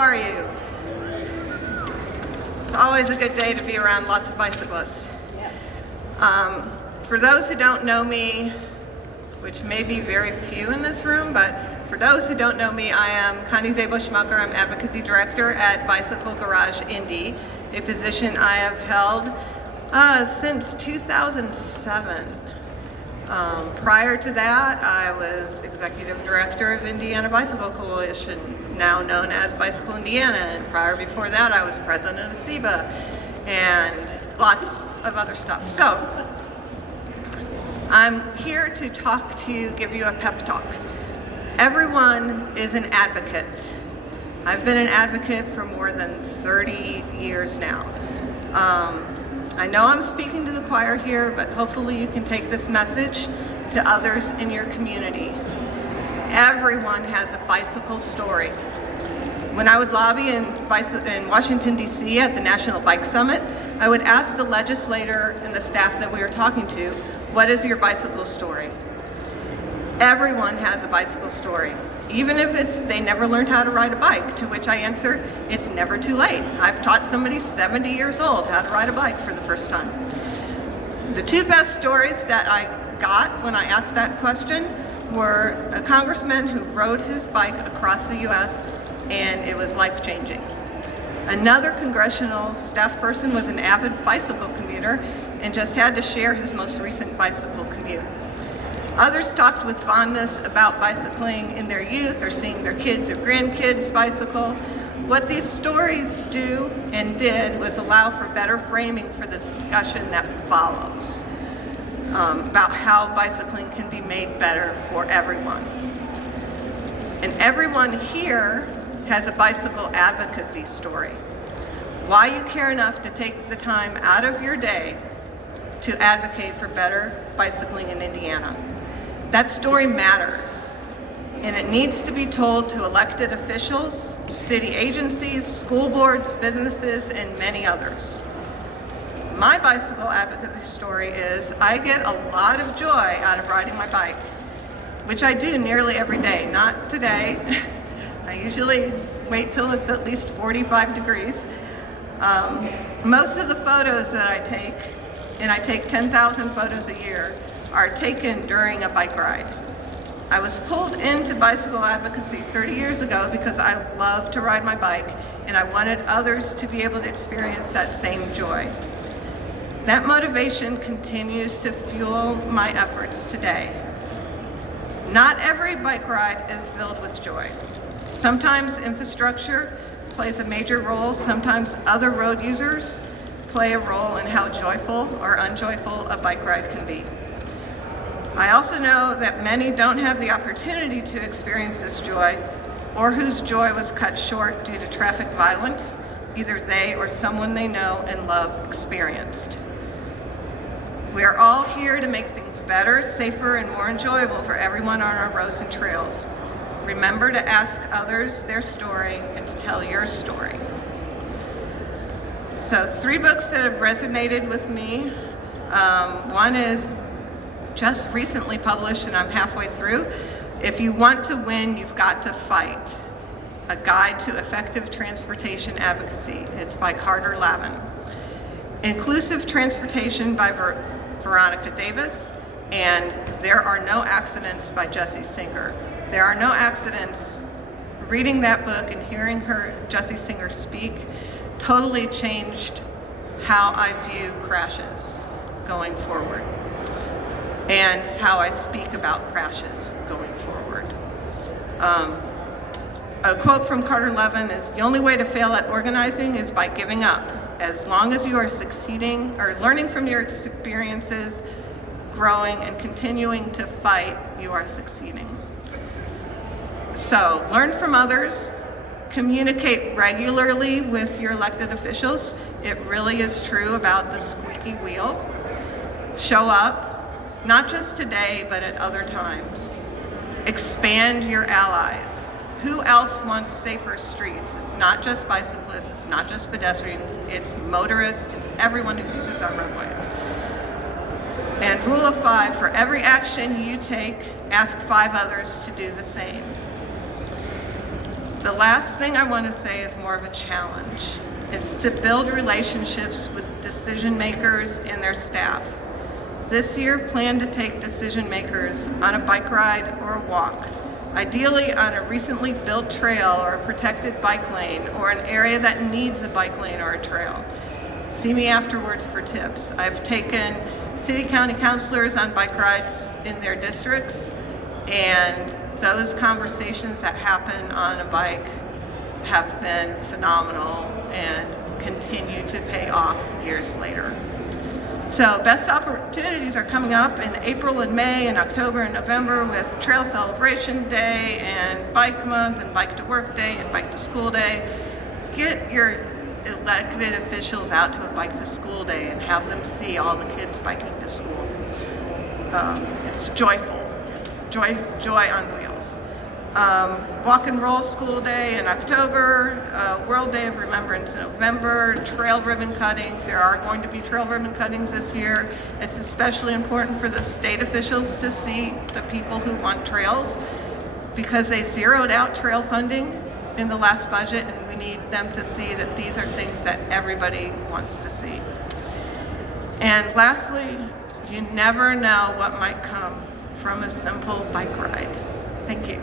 are you? It's always a good day to be around lots of bicyclists. For those who don't know me, which may be very few in this room, but for those who don't know me, I am Connie Szabo Schmucker. I'm Advocacy Director at Bicycle Garage Indy, a position I have held since 2007. Prior to that, I was Executive Director of Indiana Bicycle Coalition, now known as Bicycle Indiana, and before that I was President of SEBA, and lots of other stuff. So, I'm here to give you a pep talk. Everyone is an advocate. I've been an advocate for more than 30 years now. I know I'm speaking to the choir here, but hopefully you can take this message to others in your community. Everyone has a bicycle story. When I would lobby in Washington, D.C. at the National Bike Summit, I would ask the legislator and the staff that we were talking to, what is your bicycle story? Everyone has a bicycle story, even if they never learned how to ride a bike, to which I answer, it's never too late. I've taught somebody 70 years old how to ride a bike for the first time. The two best stories that I got when I asked that question were a congressman who rode his bike across the U.S. and it was life-changing. Another congressional staff person was an avid bicycle commuter and just had to share his most recent bicycle commute. Others talked with fondness about bicycling in their youth or seeing their kids or grandkids bicycle. What these stories do and did was allow for better framing for the discussion that follows about how bicycling can be made better for everyone. And everyone here has a bicycle advocacy story. Why you care enough to take the time out of your day to advocate for better bicycling in Indiana. That story matters, and it needs to be told to elected officials, city agencies, school boards, businesses, and many others. My bicycle advocacy story is I get a lot of joy out of riding my bike, which I do nearly every day. Not today. I usually wait till it's at least 45 degrees. Most of the photos that I take, and I take 10,000 photos a year, are taken during a bike ride. I was pulled into bicycle advocacy 30 years ago because I love to ride my bike and I wanted others to be able to experience that same joy. That motivation continues to fuel my efforts today. Not every bike ride is filled with joy. Sometimes infrastructure plays a major role, sometimes other road users play a role in how joyful or unjoyful a bike ride can be. I also know that many don't have the opportunity to experience this joy, or whose joy was cut short due to traffic violence, either they or someone they know and love experienced. We are all here to make things better, safer, and more enjoyable for everyone on our roads and trails. Remember to ask others their story and to tell your story. So 3 books that have resonated with me. One is just recently published and I'm halfway through. If you want to win, you've got to fight. A Guide to Effective Transportation Advocacy. It's by Carter Lavin. Inclusive Transportation by Veronica Davis, and There Are No Accidents by Jessie Singer. There are no accidents. Reading that book and hearing Jessie Singer speak, totally changed how I view crashes going forward and how I speak about crashes going forward. A quote from Carter Lavin is, "The only way to fail at organizing is by giving up. As long as you are succeeding or learning from your experiences, growing and continuing to fight, you are succeeding." So learn from others, communicate regularly with your elected officials. It really is true about the squeaky wheel. Show up, not just today, but at other times. Expand your allies. Who else wants safer streets? It's not just bicyclists, it's not just pedestrians, it's motorists, it's everyone who uses our roadways. And rule of 5, for every action you take, ask 5 others to do the same. The last thing I want to say is more of a challenge. It's to build relationships with decision makers and their staff. This year, plan to take decision makers on a bike ride or a walk, ideally on a recently built trail or a protected bike lane or an area that needs a bike lane or a trail. See me afterwards for tips. I've taken city county councilors on bike rides in their districts, and those conversations that happen on a bike have been phenomenal and continue to pay off years later. So best opportunities are coming up in April and May and October and November with Trail Celebration Day and Bike Month and Bike to Work Day and Bike to School Day. Get your elected officials out to a Bike to School Day and have them see all the kids biking to school. It's joyful. It's joy on wheels. Walk and Roll School Day in October, World Day of Remembrance in November, trail ribbon cuttings. There are going to be trail ribbon cuttings this year. It's especially important for the state officials to see the people who want trails because they zeroed out trail funding in the last budget, and we need them to see that these are things that everybody wants to see. And lastly, you never know what might come from a simple bike ride. Thank you.